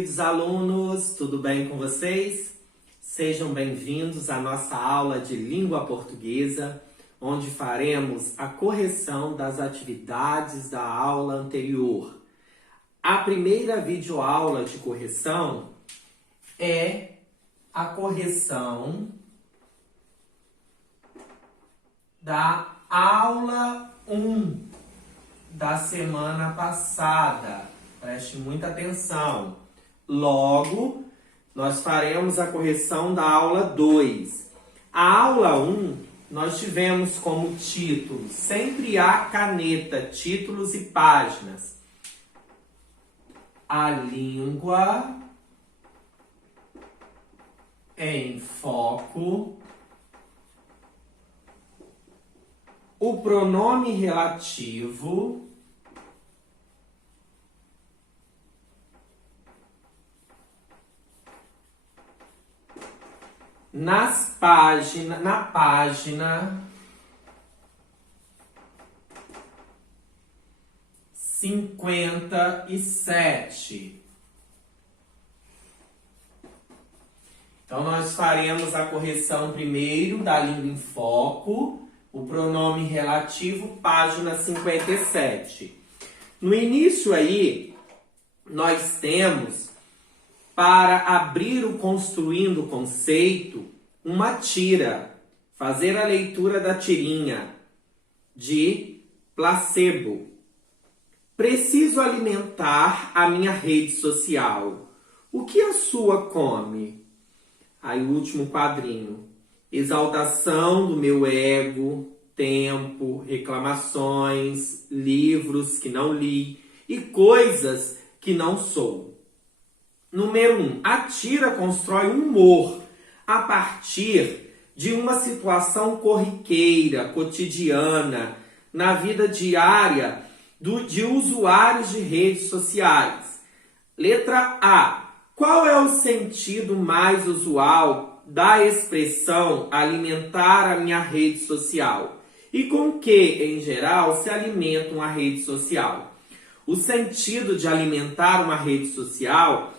queridos alunos, tudo bem com vocês? Sejam bem-vindos à nossa aula de língua portuguesa, onde faremos a correção das atividades da aula anterior. A primeira videoaula de correção é a correção da aula 1 da semana passada. Preste muita atenção. Logo, nós faremos a correção da aula 2. A aula 1, nós tivemos como título, sempre há caneta, títulos e páginas. A língua em foco. O pronome relativo. Na página 57. Então, nós faremos a correção primeiro da língua em foco, o pronome relativo, página 57. No início aí, nós temos, para abrir o Construindo o Conceito, uma tira. Fazer a leitura da tirinha de Placebo. Preciso alimentar a minha rede social. O que a sua come? Aí o último quadrinho. Exaltação do meu ego, tempo, reclamações, livros que não li e coisas que não sou. Número 1. A tira constrói humor a partir de uma situação corriqueira, cotidiana, na vida diária de usuários de redes sociais. Letra A. Qual é o sentido mais usual da expressão alimentar a minha rede social? E com que, em geral, se alimenta uma rede social? O sentido de alimentar uma rede social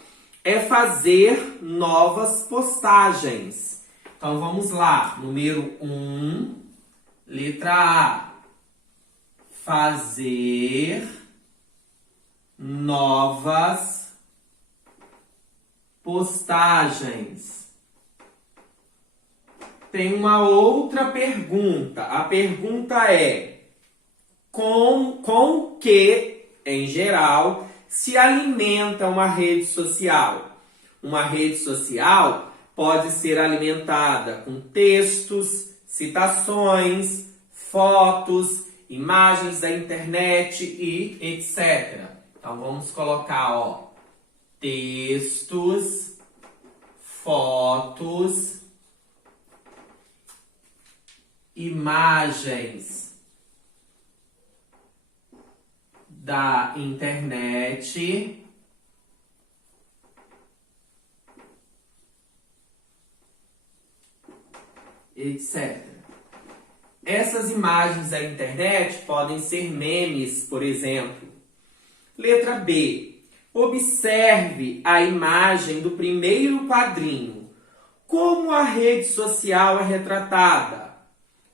é fazer novas postagens. Então, vamos lá. Número 1, letra A. Fazer novas postagens. Tem uma outra pergunta. A pergunta é: com que, em geral, se alimenta uma rede social? Uma rede social pode ser alimentada com textos, citações, fotos, imagens da internet e etc. Então vamos colocar, textos, fotos, imagens da internet etc. Essas imagens da internet podem ser memes, por exemplo. Letra B. Observe a imagem do primeiro quadrinho. Como a rede social é retratada?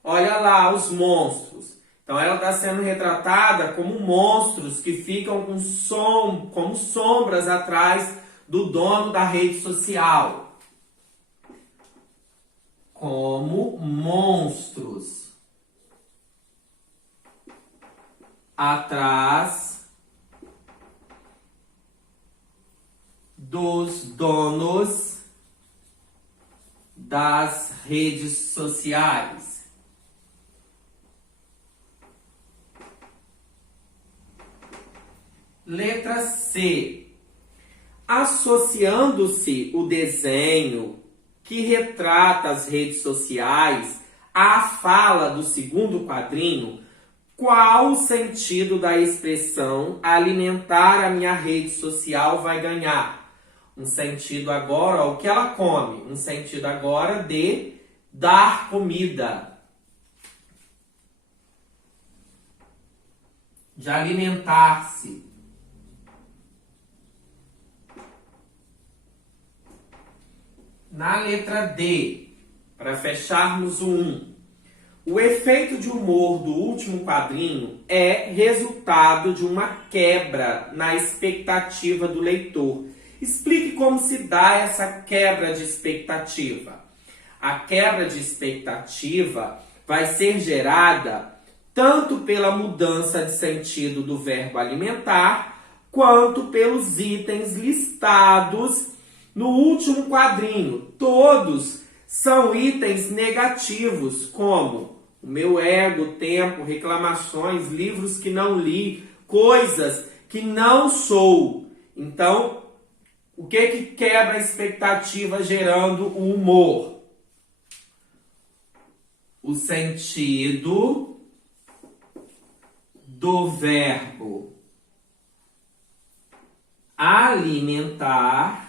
Olha lá os monstros. Então, ela está sendo retratada como monstros que ficam como sombras atrás do dono da rede social. Como monstros atrás dos donos das redes sociais. Letra C. Associando-se o desenho que retrata as redes sociais à fala do segundo quadrinho, qual o sentido da expressão alimentar a minha rede social vai ganhar? Um sentido agora, o que ela come. Um sentido agora de dar comida. De alimentar-se. Na letra D, para fecharmos o 1, o efeito de humor do último quadrinho é resultado de uma quebra na expectativa do leitor. Explique como se dá essa quebra de expectativa. A quebra de expectativa vai ser gerada tanto pela mudança de sentido do verbo alimentar, quanto pelos itens listados no último quadrinho. Todos são itens negativos, como o meu ego, tempo, reclamações, livros que não li, coisas que não sou. Então, o que quebra a expectativa gerando o humor? O sentido do verbo alimentar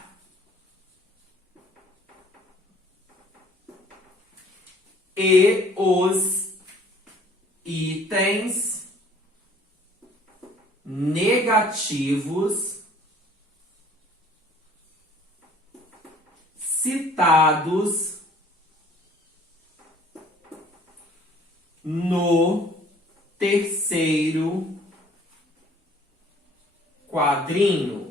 e os itens negativos citados no terceiro quadrinho.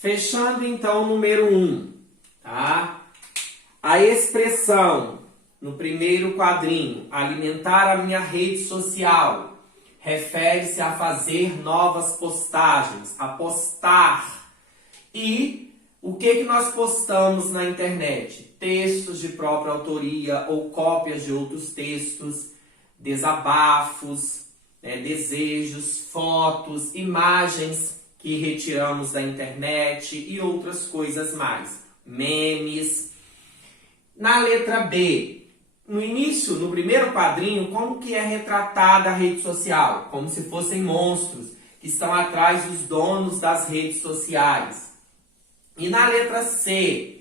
Fechando então o número 1, tá? A expressão no primeiro quadrinho, alimentar a minha rede social, refere-se a fazer novas postagens, a postar. E o que nós postamos na internet? Textos de própria autoria ou cópias de outros textos, desabafos, desejos, fotos, imagens que retiramos da internet e outras coisas mais. Memes. Na letra B, no início, no primeiro quadrinho, como que é retratada a rede social? Como se fossem monstros que estão atrás dos donos das redes sociais. E na letra C,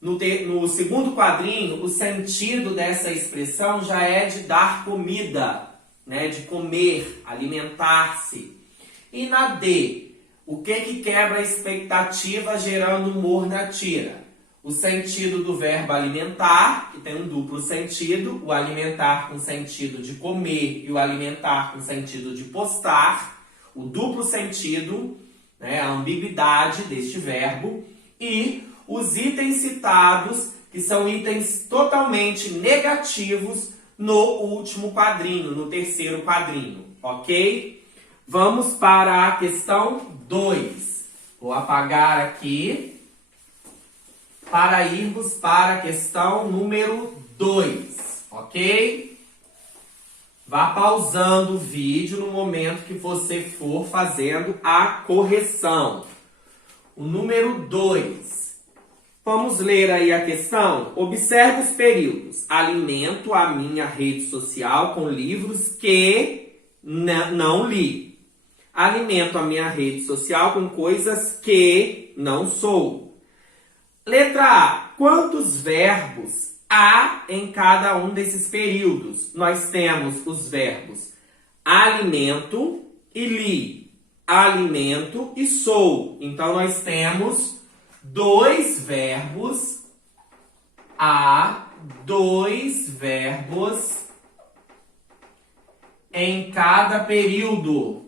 no segundo quadrinho, o sentido dessa expressão já é de dar comida, de comer, alimentar-se. E na D, o que quebra a expectativa gerando humor na tira? O sentido do verbo alimentar, que tem um duplo sentido, o alimentar com sentido de comer e o alimentar com sentido de postar, o duplo sentido, a ambiguidade deste verbo, e os itens citados, que são itens totalmente negativos no último quadrinho, no terceiro quadrinho, ok? Vamos para a questão 2. Vou apagar aqui para irmos para a questão número 2, ok? Vá pausando o vídeo no momento que você for fazendo a correção. O número 2. Vamos ler aí a questão? Observe os períodos. Alimento a minha rede social com livros que não li. Alimento a minha rede social com coisas que não sou. Letra A. Quantos verbos há em cada um desses períodos? Nós temos os verbos alimento e li, alimento e sou. Então, nós temos 2 verbos, há 2 verbos em cada período.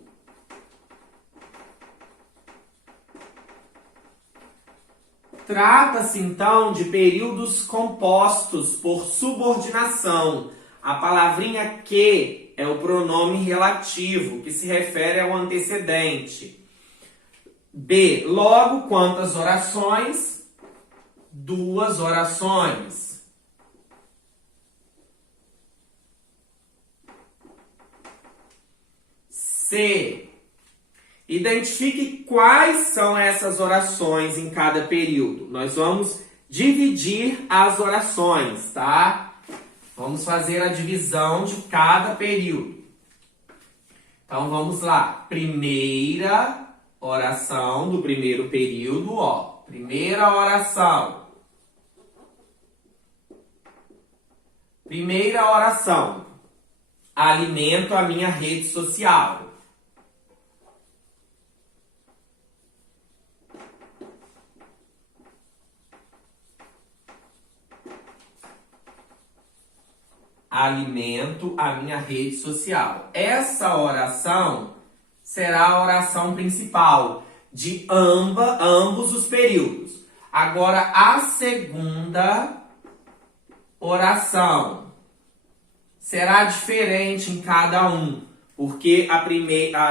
Trata-se, então, de períodos compostos por subordinação. A palavrinha que é o pronome relativo, que se refere ao antecedente. B. Logo, quantas orações? 2 orações. C. Identifique quais são essas orações em cada período. Nós vamos dividir as orações, tá? Vamos fazer a divisão de cada período. Então, vamos lá. Primeira oração do primeiro período, ó. Primeira oração. Primeira oração. Alimento a minha rede social. Alimento a minha rede social. Essa oração será a oração principal de ambos os períodos. Agora, a segunda oração será diferente em cada um, porque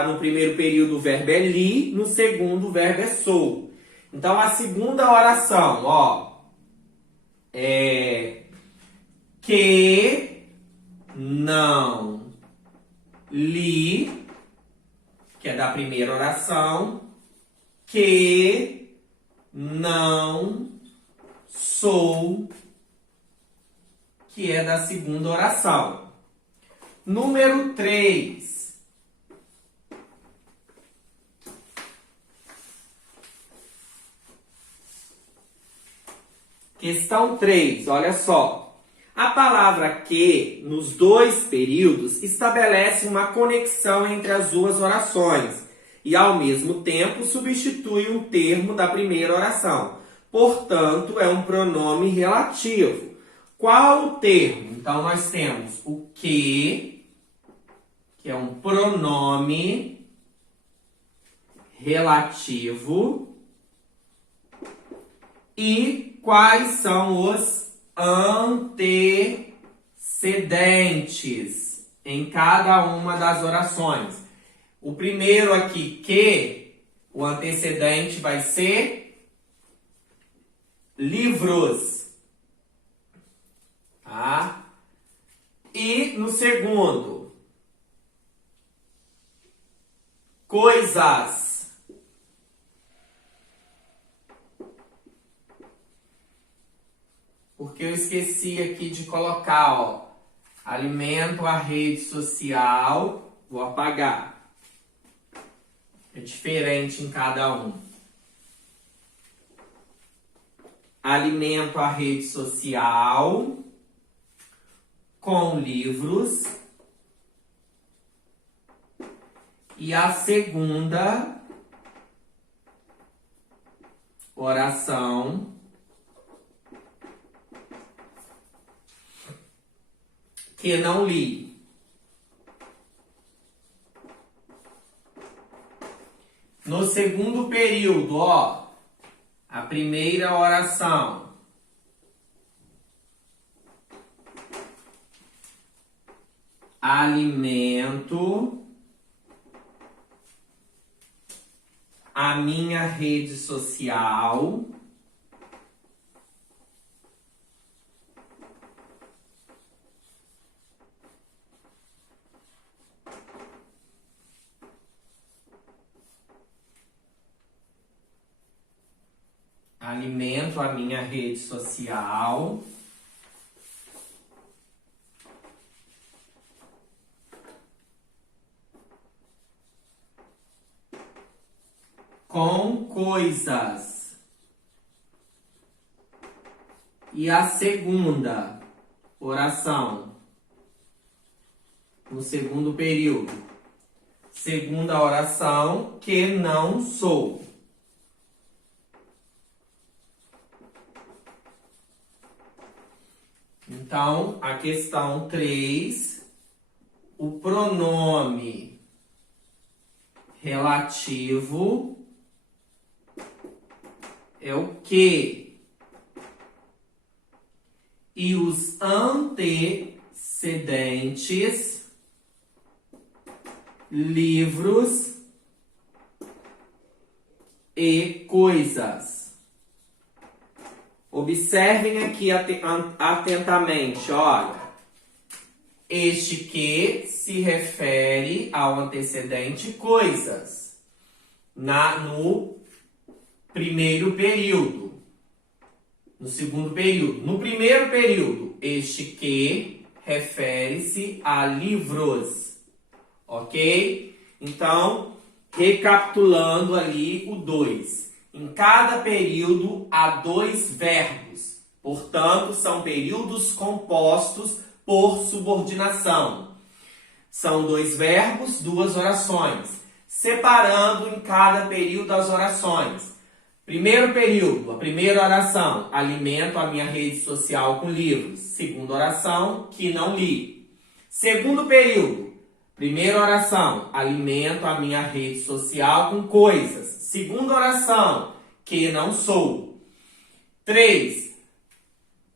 no primeiro período o verbo é li, no segundo o verbo é sou. Então, a segunda oração, é que não li, que é da primeira oração, que não sou, que é da segunda oração. Número 3. Questão 3, olha só. A palavra que, nos dois períodos, estabelece uma conexão entre as duas orações e, ao mesmo tempo, substitui um termo da primeira oração. Portanto, é um pronome relativo. Qual o termo? Então, nós temos o que é um pronome relativo, e quais são os antecedentes em cada uma das orações. O primeiro aqui, que, o antecedente vai ser livros. Tá? E no segundo, coisas. Porque eu esqueci aqui de colocar, alimento a rede social, vou apagar. É diferente em cada um. Alimento a rede social com livros. E a segunda oração, que não li. No segundo período, a primeira oração. Alimento a minha rede social alimento a minha rede social com coisas. E a segunda oração, no segundo período, segunda oração, que não sou. Então, a questão 3, o pronome relativo é o que, e os antecedentes, livros e coisas. Observem aqui atentamente, olha. Este que se refere ao antecedente coisas no primeiro período. No segundo período. No primeiro período, este que refere-se a livros. Ok? Então, recapitulando ali o 2. Em cada período há 2 verbos. Portanto, são períodos compostos por subordinação. São 2 verbos, 2 orações, separando em cada período as orações. Primeiro período, a primeira oração, alimento a minha rede social com livros. Segunda oração, que não li. Segundo período, primeira oração, alimento a minha rede social com coisas. Segunda oração, que não sou. 3.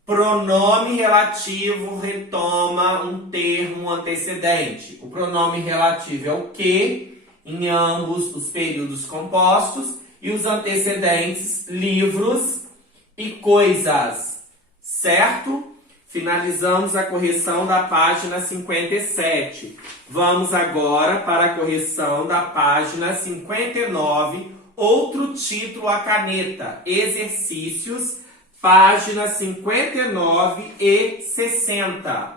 Pronome relativo retoma um termo antecedente. O pronome relativo é o que em ambos os períodos compostos e os antecedentes, livros e coisas. Certo? Finalizamos a correção da página 57. Vamos agora para a correção da página 59, outro título à caneta, exercícios, páginas 59 e 60.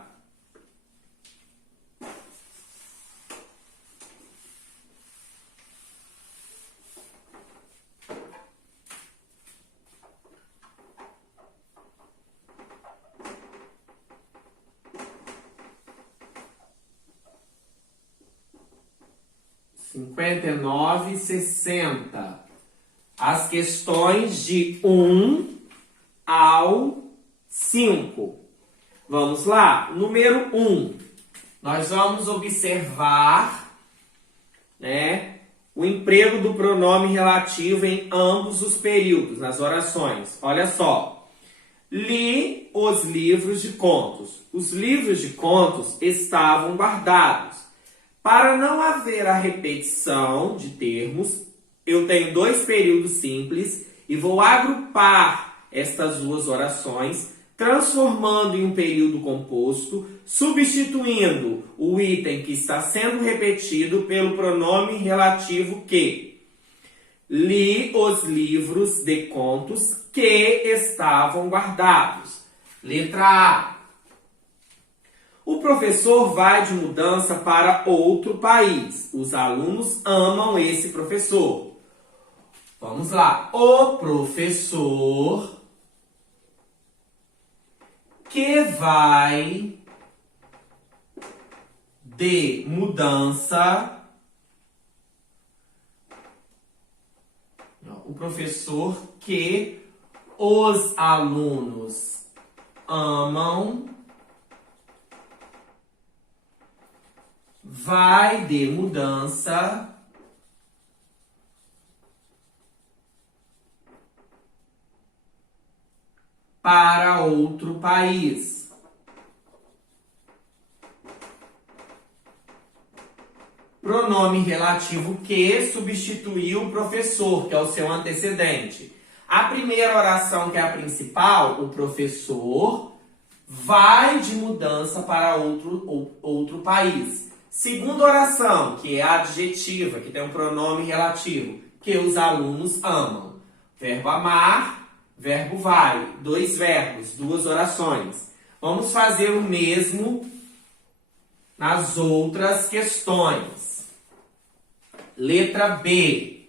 Cinquenta e nove e 60. As questões de 1 ao 5. Vamos lá? Número 1. Nós vamos observar, o emprego do pronome relativo em ambos os períodos, nas orações. Olha só. Li os livros de contos. Os livros de contos estavam guardados. Para não haver a repetição de termos, eu tenho 2 períodos simples e vou agrupar estas 2 orações, transformando em um período composto, substituindo o item que está sendo repetido pelo pronome relativo que. Li os livros de contos que estavam guardados. Letra A. O professor vai de mudança para outro país. Os alunos amam esse professor. Vamos lá. O professor que vai de mudança. O professor que os alunos amam vai de mudança para outro país. Pronome relativo que substituiu o professor, que é o seu antecedente. A primeira oração, que é a principal, o professor vai de mudança para outro país. Segunda oração, que é a adjetiva, que tem um pronome relativo, que os alunos amam. Verbo amar, verbo vai. 2 verbos, 2 orações. Vamos fazer o mesmo nas outras questões. Letra B.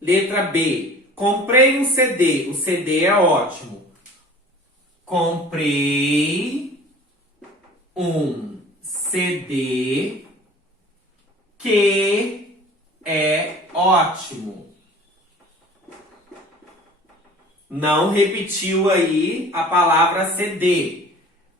Letra B. Comprei um CD. O CD é ótimo. Comprei um CD que é ótimo. Não repetiu aí a palavra CD.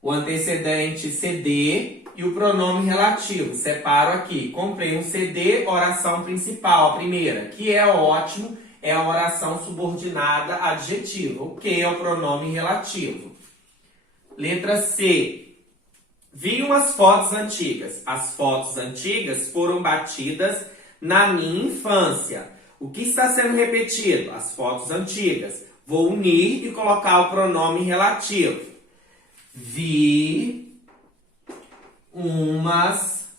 O antecedente CD e o pronome relativo. Separo aqui. Comprei um CD, oração principal, a primeira, que é ótimo, é a oração subordinada adjetiva, o que é o pronome relativo. Letra C. Vi umas fotos antigas. As fotos antigas foram batidas na minha infância. O que está sendo repetido? As fotos antigas. Vou unir e colocar o pronome relativo. Vi umas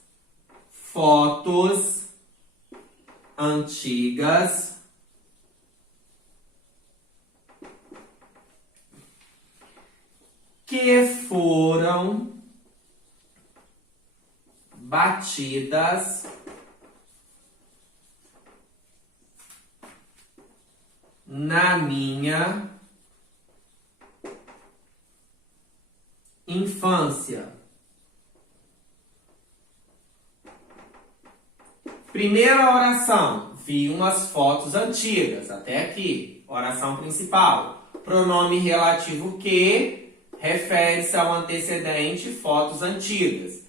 fotos antigas que foram batidas na minha infância. Primeira oração, vi umas fotos antigas, até aqui, oração principal. Pronome relativo que refere-se ao antecedente, fotos antigas,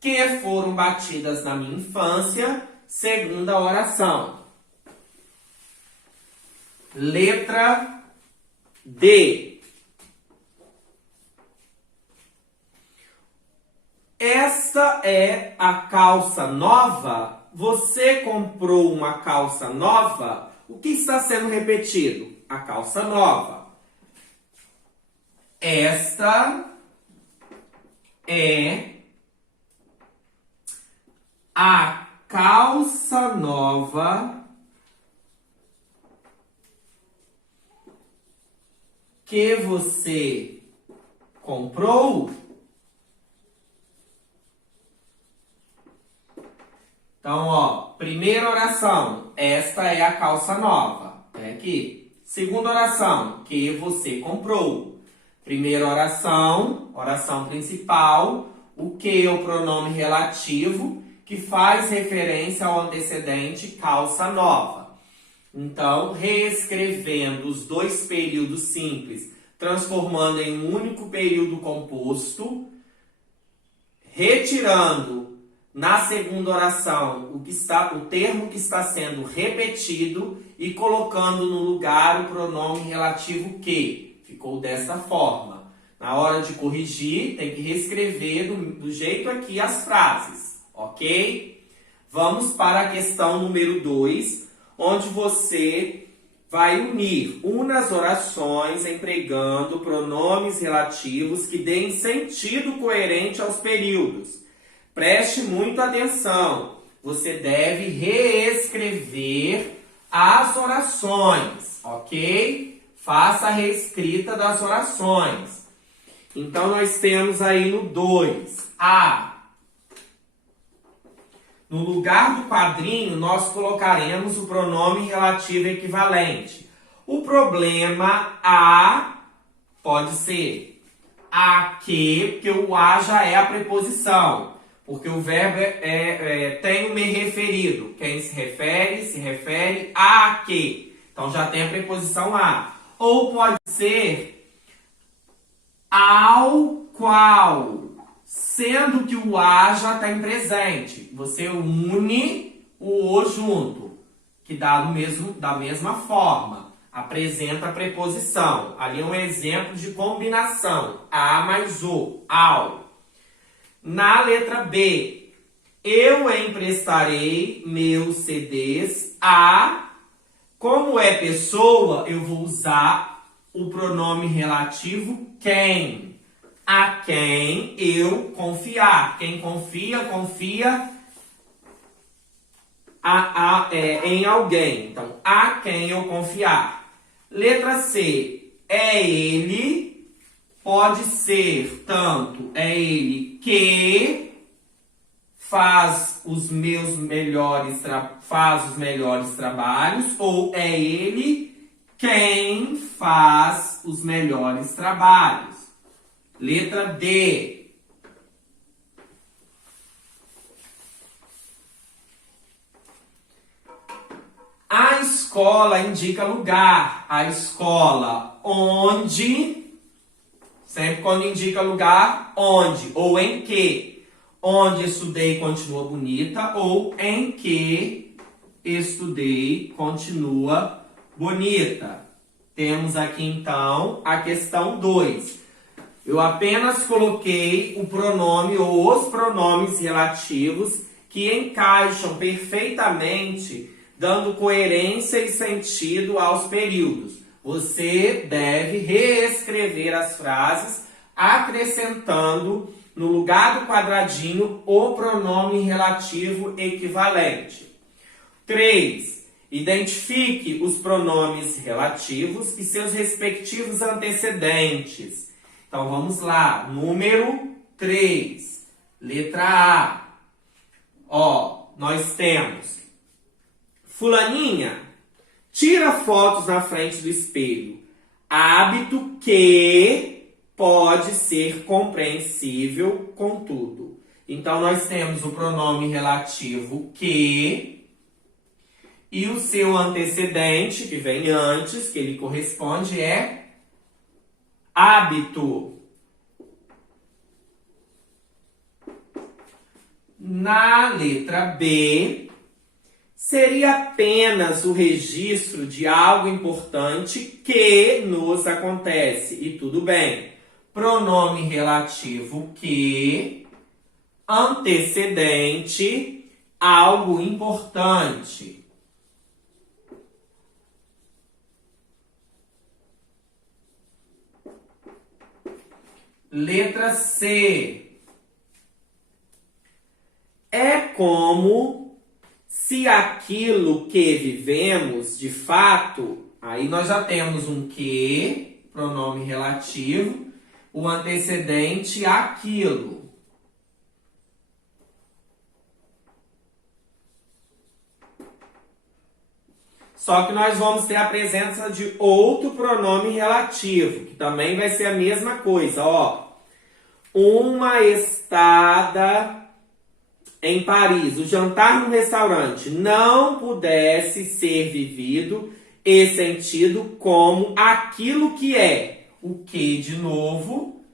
que foram batidas na minha infância, segunda oração. Letra D. Esta é a calça nova? Você comprou uma calça nova? O que está sendo repetido? A calça nova. Esta é a calça nova que você comprou? Então, ó, primeira oração, esta é a calça nova. É aqui. Segunda oração, que você comprou. Primeira oração, oração principal, o que é o pronome relativo, que faz referência ao antecedente calça nova. Então, reescrevendo os dois períodos simples, transformando em um único período composto, retirando na segunda oração o termo que está sendo repetido e colocando no lugar o pronome relativo que. Ficou dessa forma. Na hora de corrigir, tem que reescrever do jeito aqui as frases, ok? Vamos para a questão número 2, onde você vai unir unas orações empregando pronomes relativos que deem sentido coerente aos períodos. Preste muita atenção. Você deve reescrever as orações, ok? Faça a reescrita das orações. Então, nós temos aí no 2, A. No lugar do quadrinho, nós colocaremos o pronome relativo equivalente. O problema A pode ser a que, porque o A já é a preposição. Porque o verbo tem o me referido. Quem se refere a que. Então, já tem a preposição a. Ou pode ser ao qual, sendo que o a já está em presente. Você une o junto, que dá da mesma forma. Apresenta a preposição. Ali é um exemplo de combinação. A mais o, ao. Na letra B, eu emprestarei meus CDs a... Como é pessoa, eu vou usar o pronome relativo quem. A quem eu confiar. Quem confia, confia em alguém. Então, a quem eu confiar. Letra C, é ele. Pode ser tanto é ele que faz os melhores trabalhos, ou é ele quem faz os melhores trabalhos. Letra D. A escola indica lugar. A escola onde... Sempre quando indica lugar, onde ou em que. Onde estudei continua bonita, ou em que estudei continua bonita. Temos aqui então a questão 2. Eu apenas coloquei o pronome ou os pronomes relativos que encaixam perfeitamente, dando coerência e sentido aos períodos. Você deve reescrever as frases, acrescentando no lugar do quadradinho o pronome relativo equivalente. 3. Identifique os pronomes relativos e seus respectivos antecedentes. Então, vamos lá. Número 3. Letra A. Ó, nós temos fulaninha. Tira fotos na frente do espelho. Hábito que pode ser compreensível, contudo. Então, nós temos o pronome relativo que e o seu antecedente, que vem antes, que ele corresponde, é hábito. Na letra B, seria apenas o registro de algo importante que nos acontece. E tudo bem. Pronome relativo que, antecedente, algo importante. Letra C. É como se aquilo que vivemos, de fato, aí nós já temos um que, pronome relativo, o antecedente aquilo. Só que nós vamos ter a presença de outro pronome relativo, que também vai ser a mesma coisa, ó. Uma estada em Paris, o jantar no restaurante não pudesse ser vivido e sentido como aquilo que é. O que de novo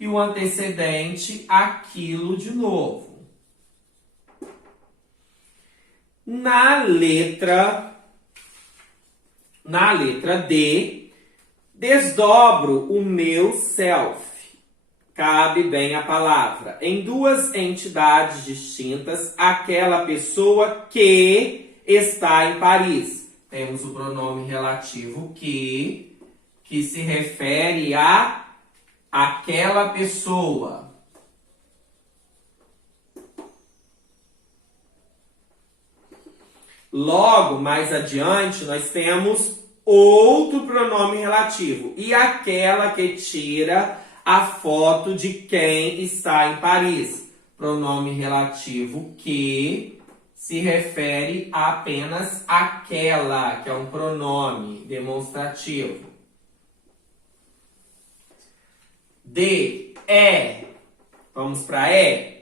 e o antecedente aquilo de novo. Na letra D, desdobro o meu self. Cabe bem a palavra. Em duas entidades distintas, aquela pessoa que está em Paris. Temos o pronome relativo que se refere a aquela pessoa. Logo, mais adiante, nós temos outro pronome relativo. E aquela que tira a foto de quem está em Paris. Pronome relativo que se refere a apenas àquela, que é um pronome demonstrativo. D, vamos para E.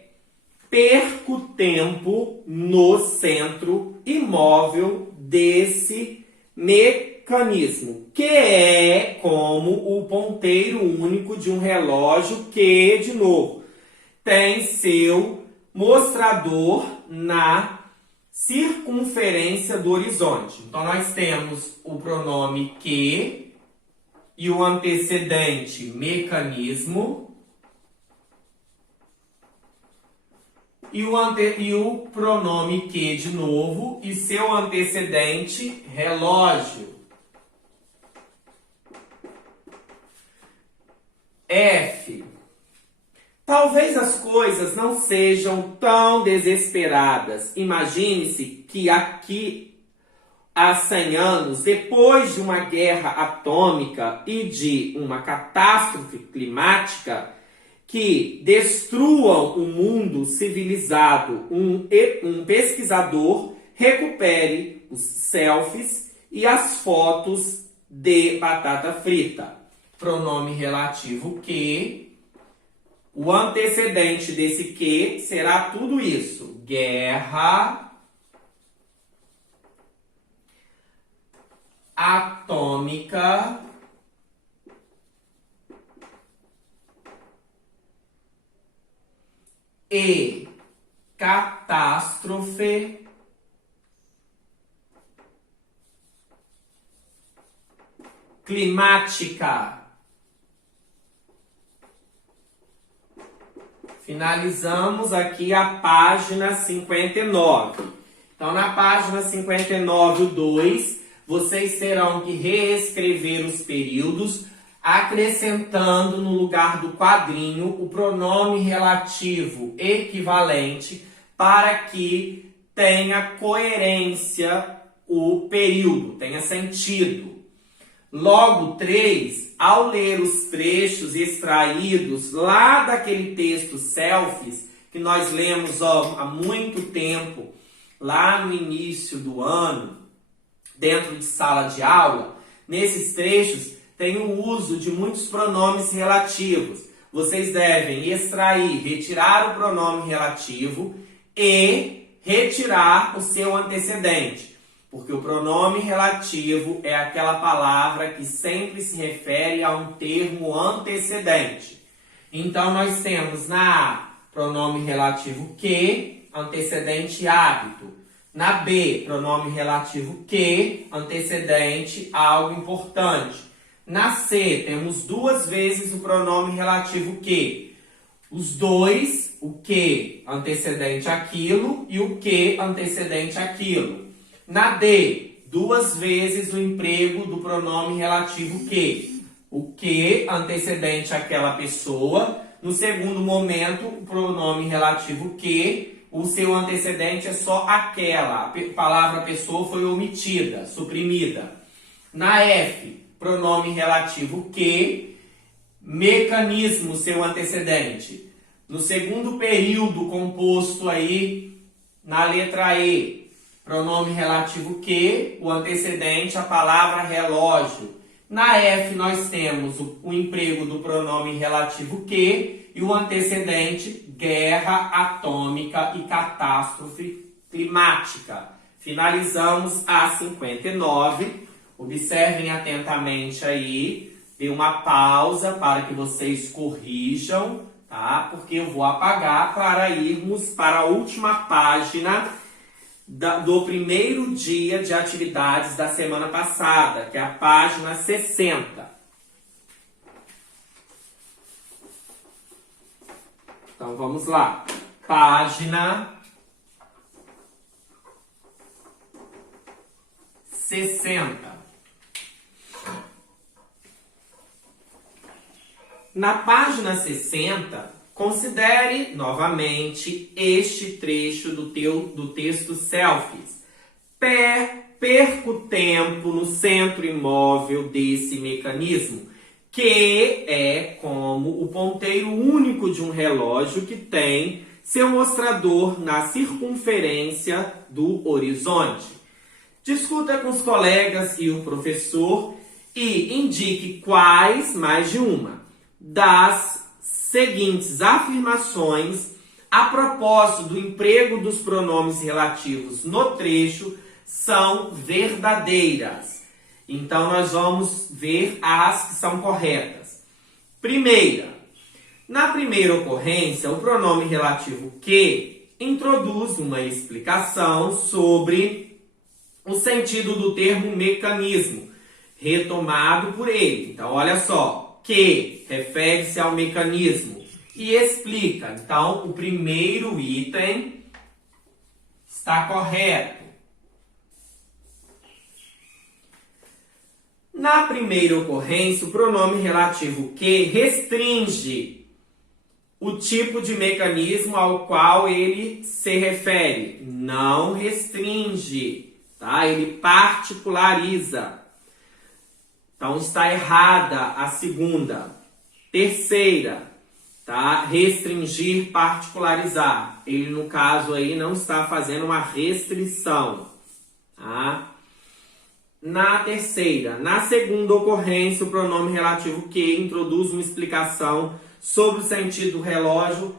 Perco tempo no centro imóvel desse mecanismo, que é como o ponteiro único de um relógio que, de novo, tem seu mostrador na circunferência do horizonte. Então, nós temos o pronome que e o antecedente mecanismo e o pronome que, de novo, e seu antecedente relógio. F. Talvez as coisas não sejam tão desesperadas. Imagine-se que aqui há 100 anos, depois de uma guerra atômica e de uma catástrofe climática que destruam o mundo civilizado, um pesquisador recupere os selfies e as fotos de batata frita. Pronome relativo que, o antecedente desse que será tudo isso. Guerra atômica e catástrofe climática. Finalizamos aqui a página 59. Então, na página 59, o 2, vocês terão que reescrever os períodos, acrescentando no lugar do quadrinho o pronome relativo equivalente para que tenha coerência o período, tenha sentido. Logo, 3, ao ler os trechos extraídos lá daquele texto Selfies, que nós lemos há muito tempo, lá no início do ano, dentro de sala de aula, nesses trechos, tem o uso de muitos pronomes relativos. Vocês devem extrair, retirar o pronome relativo e retirar o seu antecedente. Porque o pronome relativo é aquela palavra que sempre se refere a um termo antecedente. Então, nós temos na A, pronome relativo que, antecedente hábito. Na B, pronome relativo que, antecedente algo importante. Na C, temos duas vezes o pronome relativo que. Os dois, o que, antecedente aquilo, e o que, antecedente aquilo. Na D, duas vezes o emprego do pronome relativo que. O que, antecedente àquela pessoa. No segundo momento, o pronome relativo que, o seu antecedente é só aquela. A palavra pessoa foi omitida, suprimida. Na F, pronome relativo que, mecanismo, seu antecedente. No segundo período composto aí, na letra E, pronome relativo que, o antecedente, a palavra relógio. Na F, nós temos o emprego do pronome relativo que e o antecedente, guerra atômica e catástrofe climática. Finalizamos a 59. Observem atentamente aí. Dê uma pausa para que vocês corrijam, tá? Porque eu vou apagar para irmos para a última página do primeiro dia de atividades da semana passada, que é a página 60. Então, vamos lá. Página 60. Na página 60, considere novamente este trecho do texto selfies. Perco tempo no centro imóvel desse mecanismo, que é como o ponteiro único de um relógio que tem seu mostrador na circunferência do horizonte. Discuta com os colegas e o professor e indique quais, mais de uma, das seguintes afirmações a propósito do emprego dos pronomes relativos no trecho são verdadeiras. Então, nós vamos ver as que são corretas. Primeira, na primeira ocorrência, o pronome relativo que introduz uma explicação sobre o sentido do termo mecanismo, retomado por ele. Então, olha só, que refere-se ao mecanismo e explica. Então, o primeiro item está correto. Na primeira ocorrência, o pronome relativo que restringe o tipo de mecanismo ao qual ele se refere. Não restringe, tá? Ele particulariza. Então, está errada a segunda. Terceira, tá? Restringir, particularizar. Ele, no caso aí, não está fazendo uma restrição, tá? Na terceira, na segunda ocorrência, o pronome relativo que introduz uma explicação sobre o sentido do relógio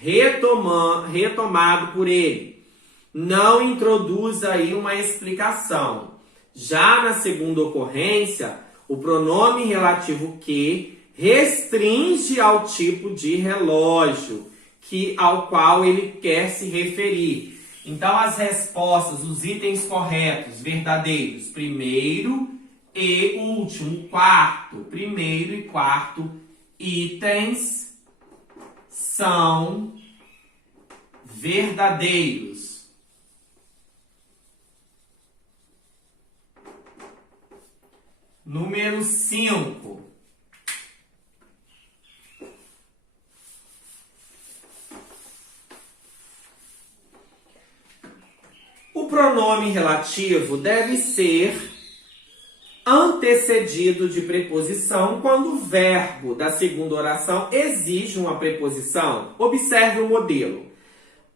retomado por ele. Não introduz aí uma explicação. Já na segunda ocorrência, o pronome relativo que restringe ao tipo de relógio ao qual ele quer se referir. Então, as respostas, os itens corretos, verdadeiros, primeiro e último, quarto. Primeiro e quarto itens são verdadeiros. Número 5. O pronome relativo deve ser antecedido de preposição quando o verbo da segunda oração exige uma preposição. Observe o modelo.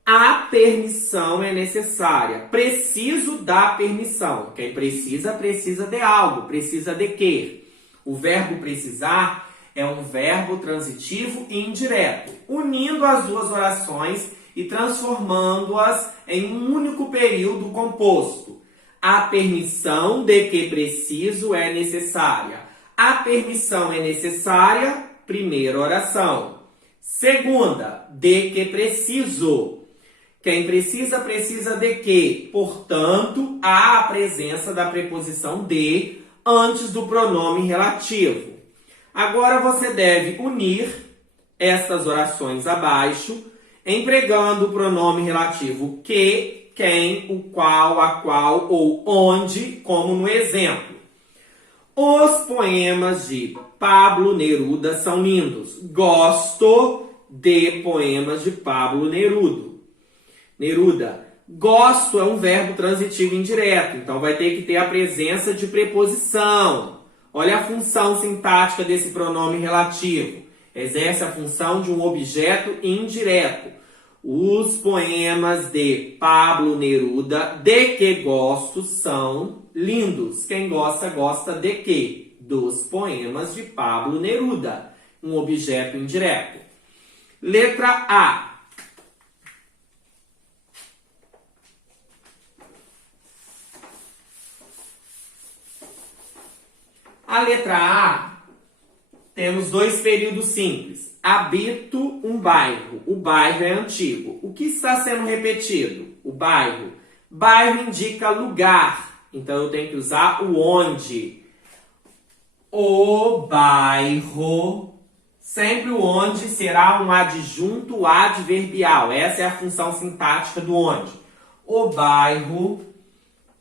A permissão é necessária. Preciso da permissão. Quem precisa, precisa de algo. Precisa de quê? O verbo precisar é um verbo transitivo e indireto, unindo as duas orações e transformando-as em um único período composto. A permissão de que preciso é necessária. A permissão é necessária, primeira oração. Segunda, de que preciso. Quem precisa, precisa de que. Portanto, há a presença da preposição de antes do pronome relativo. Agora você deve unir estas orações abaixo, empregando o pronome relativo que, quem, o qual, a qual ou onde, como no exemplo. Os poemas de Pablo Neruda são lindos. Gosto de poemas de Pablo Neruda. Gosto é um verbo transitivo indireto, então vai ter que ter a presença de preposição. Olha a função sintática desse pronome relativo. Exerce a função de um objeto indireto. Os poemas de Pablo Neruda, de que gosto, são lindos. Quem gosta, gosta de quê? Dos poemas de Pablo Neruda. Um objeto indireto. Letra A. A letra A, temos dois períodos simples. Habito um bairro. O bairro é antigo. O que está sendo repetido? O bairro. Bairro indica lugar. Então, eu tenho que usar o onde. O bairro. Sempre o onde será um adjunto adverbial. Essa é a função sintática do onde. O bairro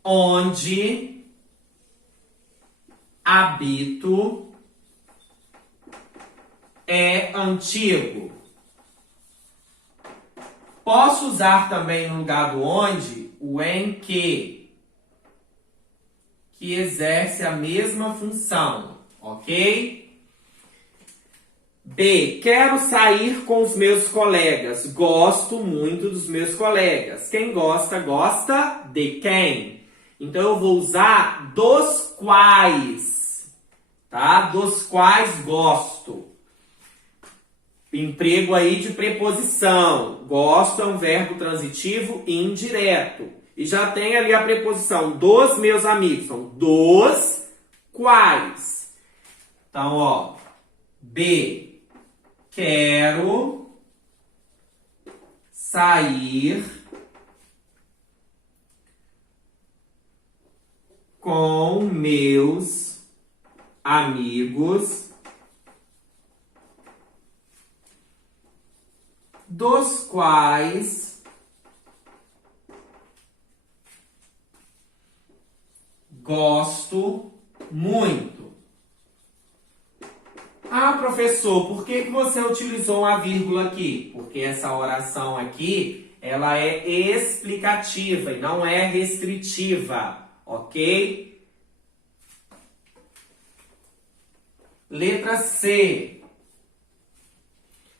onde habito é antigo. Posso usar também no lugar do onde o em que exerce a mesma função, ok? B. Quero sair com os meus colegas. Gosto muito dos meus colegas. Quem gosta, gosta de quem? Então, eu vou usar dos quais, tá? Dos quais gosto. Emprego aí de preposição. Gosto é um verbo transitivo indireto. E já tem ali a preposição dos meus amigos. São dos quais. Então, ó. B. Quero sair com meus amigos, dos quais gosto muito. Ah, professor, por que você utilizou uma vírgula aqui? Porque essa oração aqui, ela é explicativa e não é restritiva. Ok? Letra C.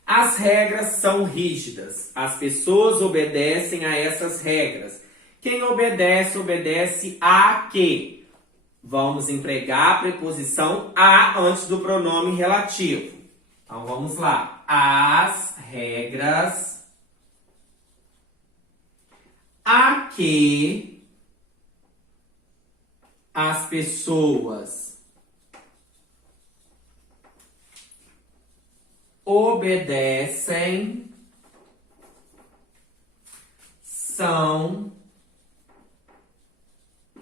As regras são rígidas. As pessoas obedecem a essas regras. Quem obedece, obedece a quê? Vamos empregar a preposição a antes do pronome relativo. Então, vamos lá. As regras a que as pessoas obedecem são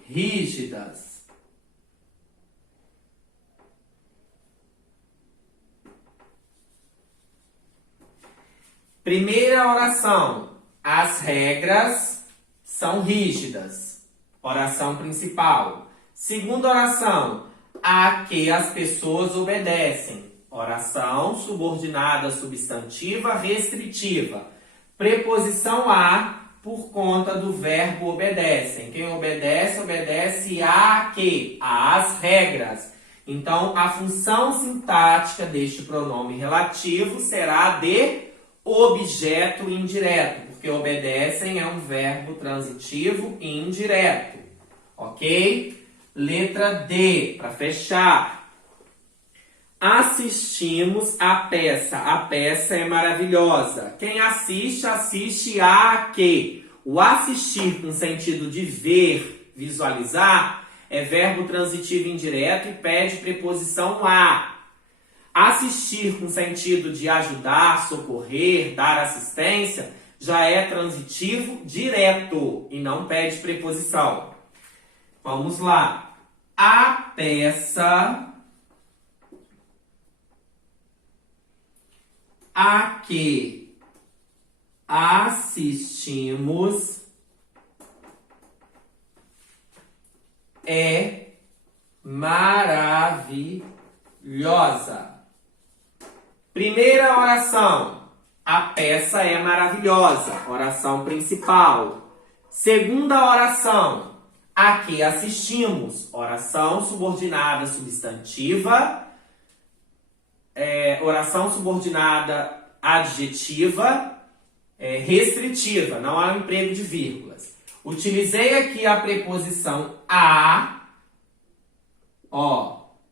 rígidas. Primeira oração. As regras são rígidas. Oração principal. Segunda oração, a que as pessoas obedecem. Oração subordinada substantiva restritiva. Preposição a por conta do verbo obedecem. Quem obedece, obedece a quê? Às regras. Então, a função sintática deste pronome relativo será a de objeto indireto, porque obedecem é um verbo transitivo indireto. Ok? Letra D, para fechar. Assistimos a peça. A peça é maravilhosa. Quem assiste, assiste a quê? O assistir com sentido de ver, visualizar, é verbo transitivo indireto e pede preposição a. Assistir com sentido de ajudar, socorrer, dar assistência, já é transitivo direto e não pede preposição. Vamos lá. A peça a que assistimos é maravilhosa. Primeira oração. A peça é maravilhosa. Oração principal. Segunda oração. A que assistimos. Oração subordinada substantiva. Oração subordinada adjetiva. Restritiva. Não há um emprego de vírgulas. Utilizei aqui a preposição a.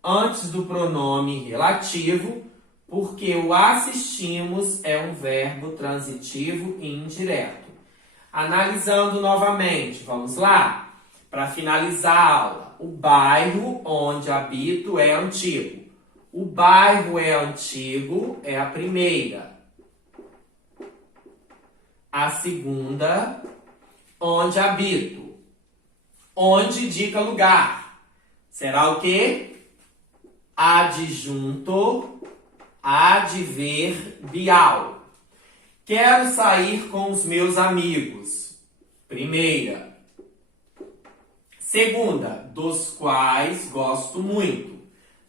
Antes do pronome relativo. Porque o assistimos é um verbo transitivo e indireto. Analisando novamente, vamos lá? Para finalizar a aula, o bairro onde habito é antigo. O bairro é antigo é a primeira. A segunda, onde habito. Onde indica lugar. Será o quê? Adjunto adverbial. Quero sair com os meus amigos. Primeira. Segunda, dos quais gosto muito.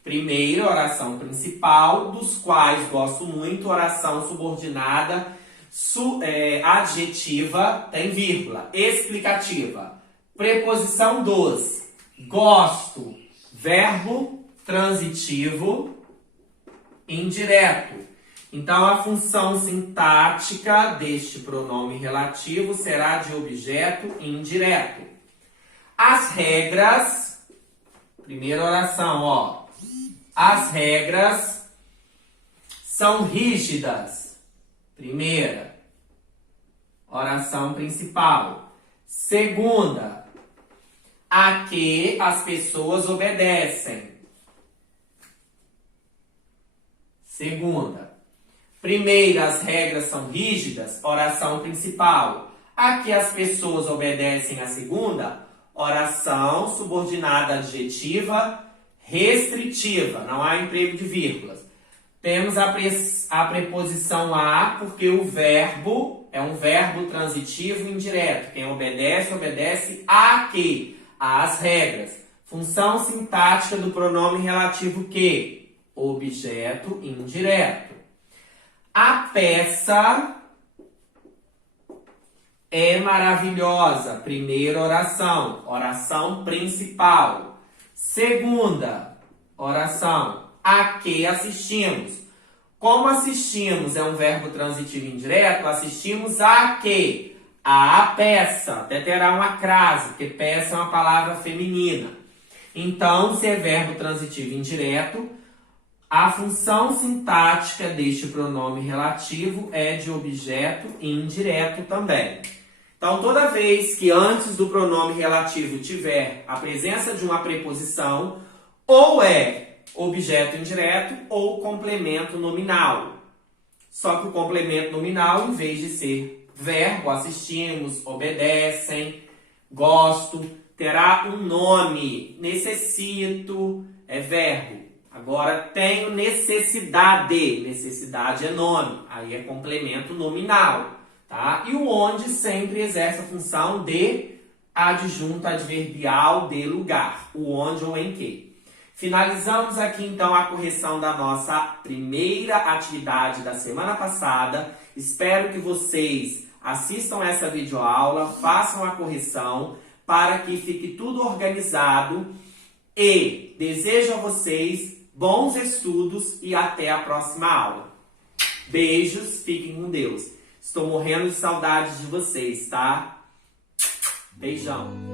Primeira, oração principal, dos quais gosto muito, oração subordinada, adjetiva, tem vírgula, explicativa. Preposição dos, gosto, verbo transitivo, indireto. Então, a função sintática deste pronome relativo será de objeto indireto. As regras, primeira oração, as regras são rígidas. Primeira, oração principal. Segunda, a que as pessoas obedecem. Segunda. Primeira, as regras são rígidas, oração principal. A que as pessoas obedecem a segunda, oração subordinada adjetiva, restritiva. Não há emprego de vírgulas. Temos a preposição a, porque o verbo é um verbo transitivo indireto. Quem obedece, obedece a que? Às regras. Função sintática do pronome relativo que? Objeto indireto. A peça é maravilhosa. Primeira oração. Oração principal. Segunda oração. A que assistimos. Como assistimos é um verbo transitivo indireto, assistimos a que? A peça. Até terá uma crase, porque peça é uma palavra feminina. Então, se é verbo transitivo indireto, a função sintática deste pronome relativo é de objeto indireto também. Então, toda vez que antes do pronome relativo tiver a presença de uma preposição, ou é objeto indireto ou complemento nominal. Só que o complemento nominal, em vez de ser verbo, assistimos, obedecem, gosto, terá um nome. Necessito é verbo. Agora, tenho necessidade. Necessidade é nome. Aí é complemento nominal. Tá? E o onde sempre exerce a função de adjunto adverbial de lugar. O onde ou em que. Finalizamos aqui, então, a correção da nossa primeira atividade da semana passada. Espero que vocês assistam essa videoaula, façam a correção para que fique tudo organizado. E desejo a vocês bons estudos e até a próxima aula. Beijos, fiquem com Deus. Estou morrendo de saudade de vocês, tá? Beijão.